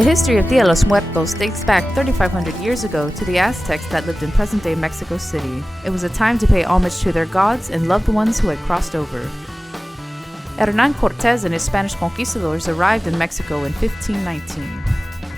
The history of Dia de los Muertos dates back 3,500 years ago to the Aztecs that lived in present-day Mexico City. It was a time to pay homage to their gods and loved ones who had crossed over. Hernán Cortés and his Spanish conquistadors arrived in Mexico in 1519.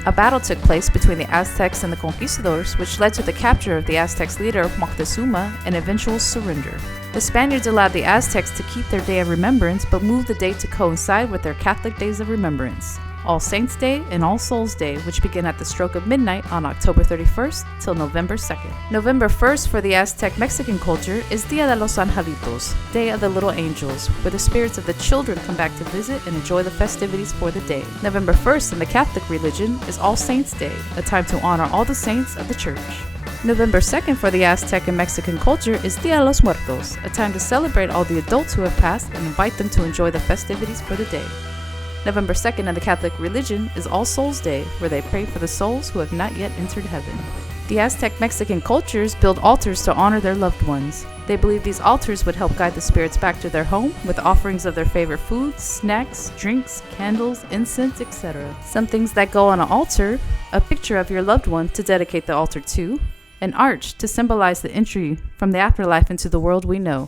A battle took place between the Aztecs and the conquistadors, which led to the capture of the Aztecs' leader Moctezuma and eventual surrender. The Spaniards allowed the Aztecs to keep their day of remembrance but moved the date to coincide with their Catholic days of remembrance, All Saints' Day and All Souls' Day, which begin at the stroke of midnight on October 31st till November 2nd. November 1st for the Aztec Mexican culture is Dia de los Angelitos, Day of the Little Angels, where the spirits of the children come back to visit and enjoy the festivities for the day. November 1st in the Catholic religion is All Saints' Day, a time to honor all the saints of the church. November 2nd for the Aztec and Mexican culture is Dia de los Muertos, a time to celebrate all the adults who have passed and invite them to enjoy the festivities for the day. November 2nd in the Catholic religion is All Souls' Day, where they pray for the souls who have not yet entered heaven. The Aztec Mexican cultures build altars to honor their loved ones. They believe these altars would help guide the spirits back to their home with offerings of their favorite foods, snacks, drinks, candles, incense, etc. Some things that go on an altar: a picture of your loved one to dedicate the altar to, an arch to symbolize the entry from the afterlife into the world we know.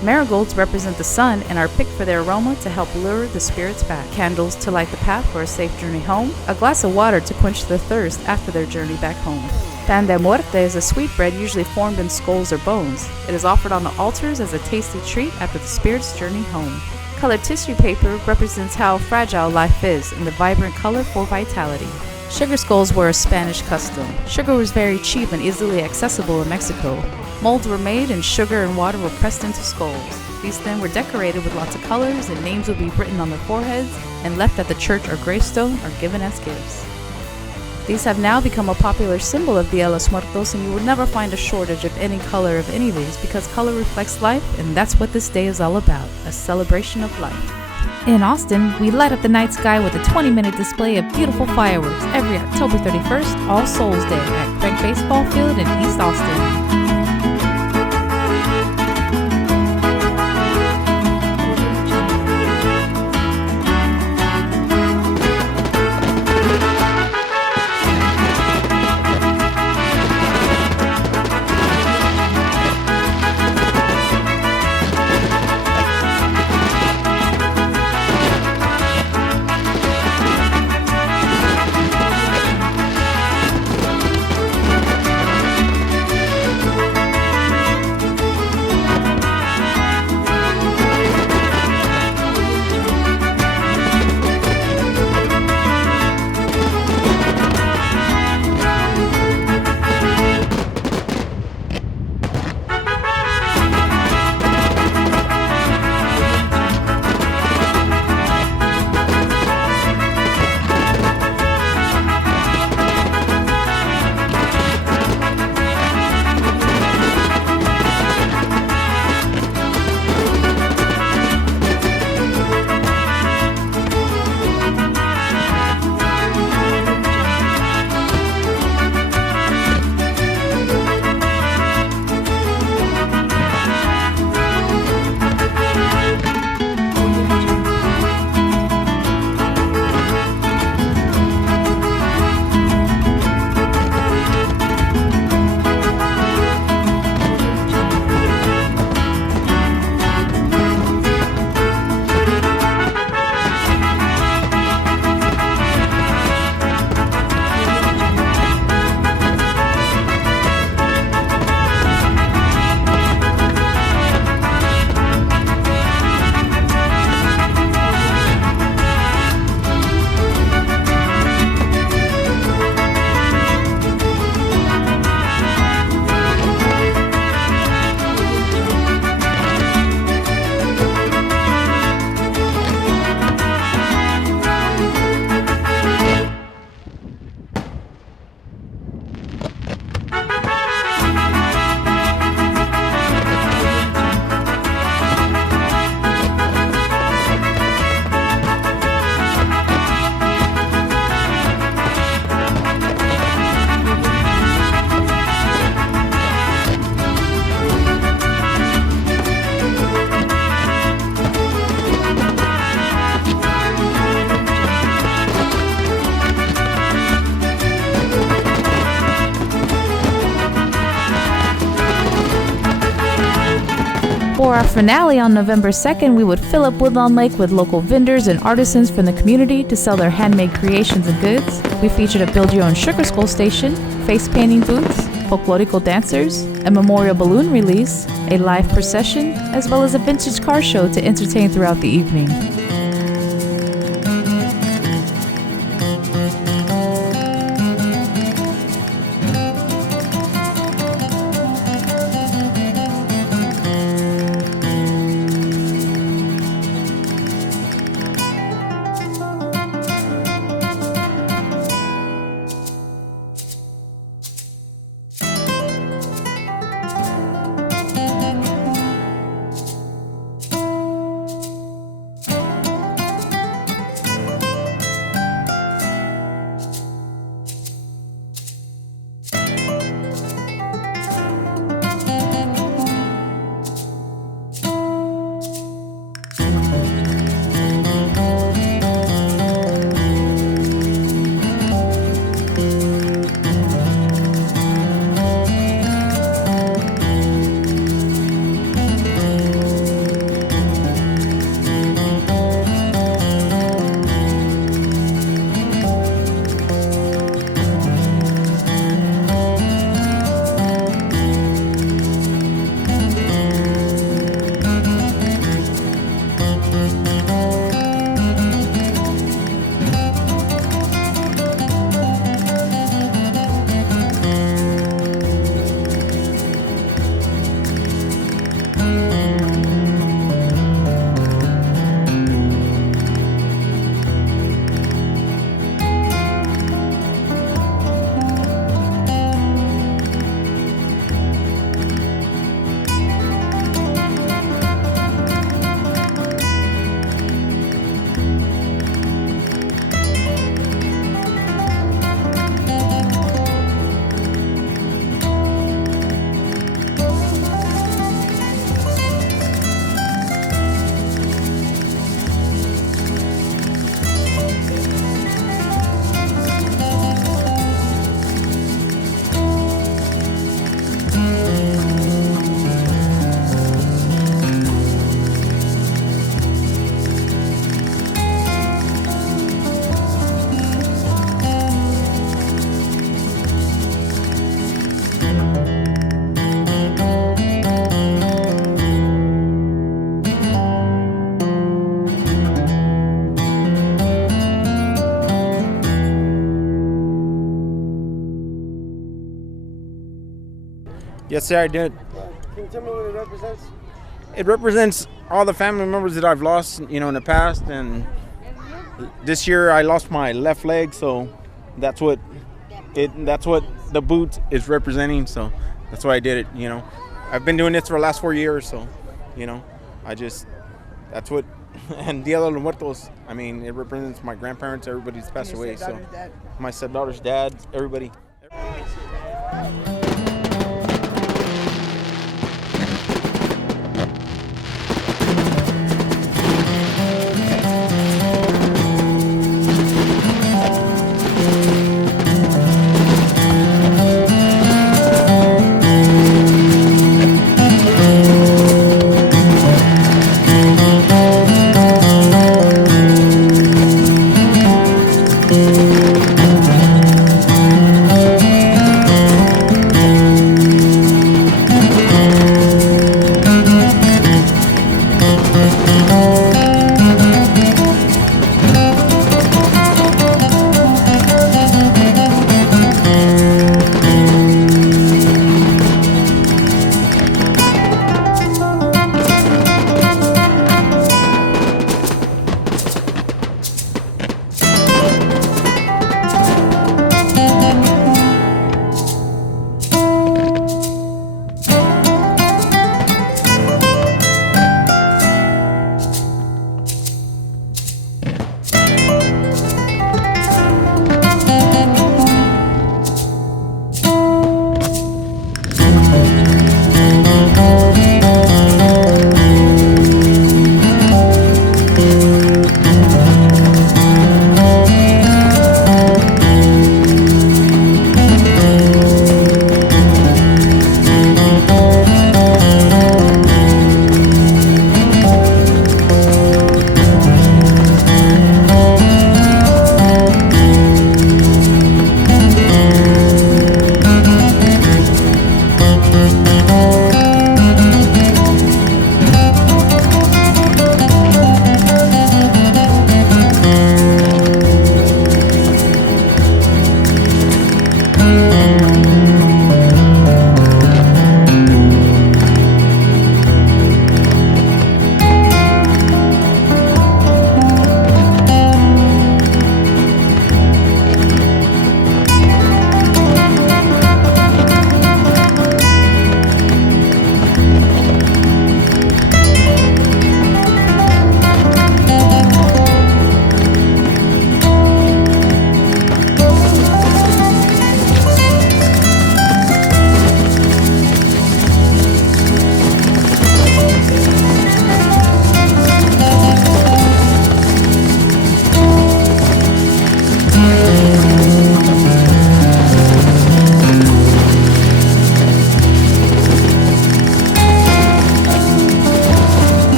Marigolds represent the sun and are picked for their aroma to help lure the spirits back. Candles to light the path for a safe journey home. A glass of water to quench their thirst after their journey back home. Pan de muerte is a sweetbread usually formed in skulls or bones. It is offered on the altars as a tasty treat after the spirit's journey home. Colored tissue paper represents how fragile life is and the vibrant color for vitality. Sugar skulls were a Spanish custom. Sugar was very cheap and easily accessible in Mexico. Molds were made and sugar and water were pressed into skulls. These then were decorated with lots of colors and names would be written on their foreheads and left at the church or gravestone or given as gifts. These have now become a popular symbol of Dia de los Muertos, and you will never find a shortage of any color of any of these because color reflects life, and that's what this day is all about, a celebration of life. In Austin, we light up the night sky with a 20-minute display of beautiful fireworks every October 31st, All Souls Day, at Craig Baseball Field in East Austin. For our finale on November 2nd, we would fill up Woodlawn Lake with local vendors and artisans from the community to sell their handmade creations and goods. We featured a build-your-own sugar skull station, face painting booths, folklorical dancers, a memorial balloon release, a live procession, as well as a vintage car show to entertain throughout the evening. Yes, sir, I did. Can you tell me what it represents? It represents all the family members that I've lost, in the past. And this year I lost my left leg, so that's what the boot is representing. So that's why I did it. I've been doing this for the last 4 years, so that's what. And Dia de los Muertos, it represents my grandparents, everybody's passed away. So my stepdaughter's dad, everybody.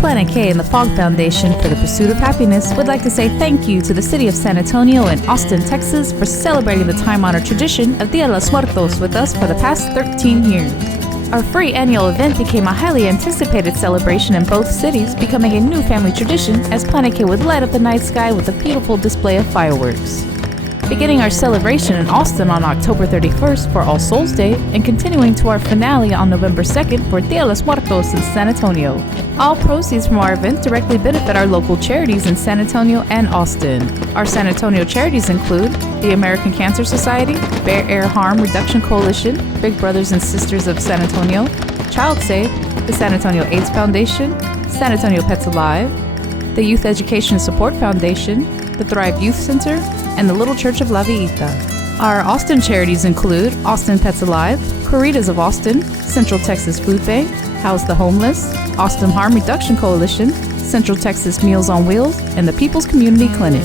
Planet K and the Fog Foundation for the Pursuit of Happiness would like to say thank you to the city of San Antonio and Austin, Texas for celebrating the time-honored tradition of Dia de los Muertos with us for the past 13 years. Our free annual event became a highly anticipated celebration in both cities, becoming a new family tradition as Planet K would light up the night sky with a beautiful display of fireworks. Beginning our celebration in Austin on October 31st for All Souls Day and continuing to our finale on November 2nd for Dia de los Muertos in San Antonio. All proceeds from our event directly benefit our local charities in San Antonio and Austin. Our San Antonio charities include the American Cancer Society, Bear Air Harm Reduction Coalition, Big Brothers and Sisters of San Antonio, Child Save, the San Antonio AIDS Foundation, San Antonio Pets Alive, the Youth Education and Support Foundation, the Thrive Youth Center, and the Little Church of La Villita. Our Austin charities include Austin Pets Alive, Charities of Austin, Central Texas Food Bank, House the Homeless, Austin Harm Reduction Coalition, Central Texas Meals on Wheels, and the People's Community Clinic.